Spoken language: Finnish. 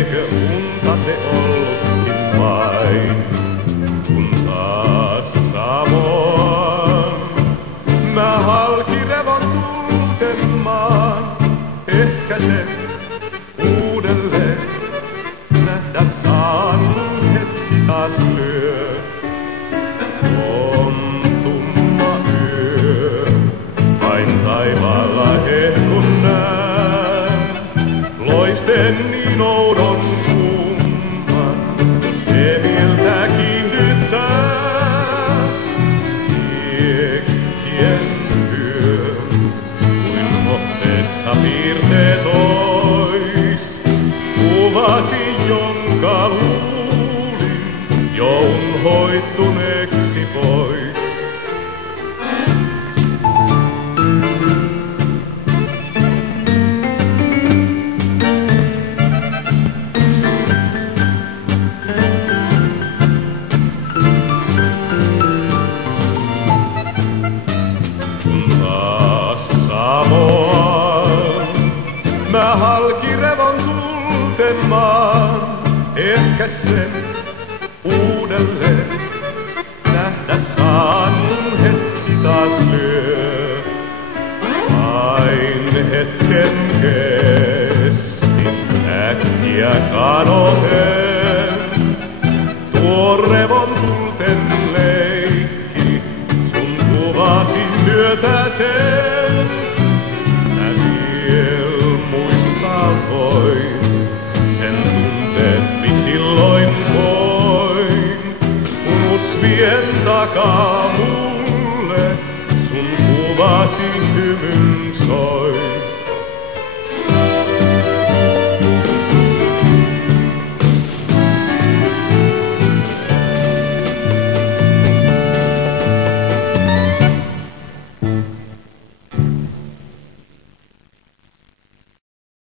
eikö unta se ollutkin vain? Kun taas samoan mä halki revon tulten maan, ehkä se uudelleen nähdä saan, kun hetki taas lyö. On tumma yö, vain taivaalla hehkun näen, loisten niin oudon kumman, se miltä kiihdyttää. Tiekkien hyö, kuin otteessa piirteet ois, kuvasi jonka luulin jo unhoittuneeksi pois. Mä halki revon tulten maan, ehkä sen uudelleen nähdä saan, kun hetki taas lyö. Vain hetken kesti, äkkiä kadoten, tuo revon tulten leikki, sun kuvasi myötäsen. Sen tunteet silloin voin, usvien takaa mulle sun kuvasi hymyn soi.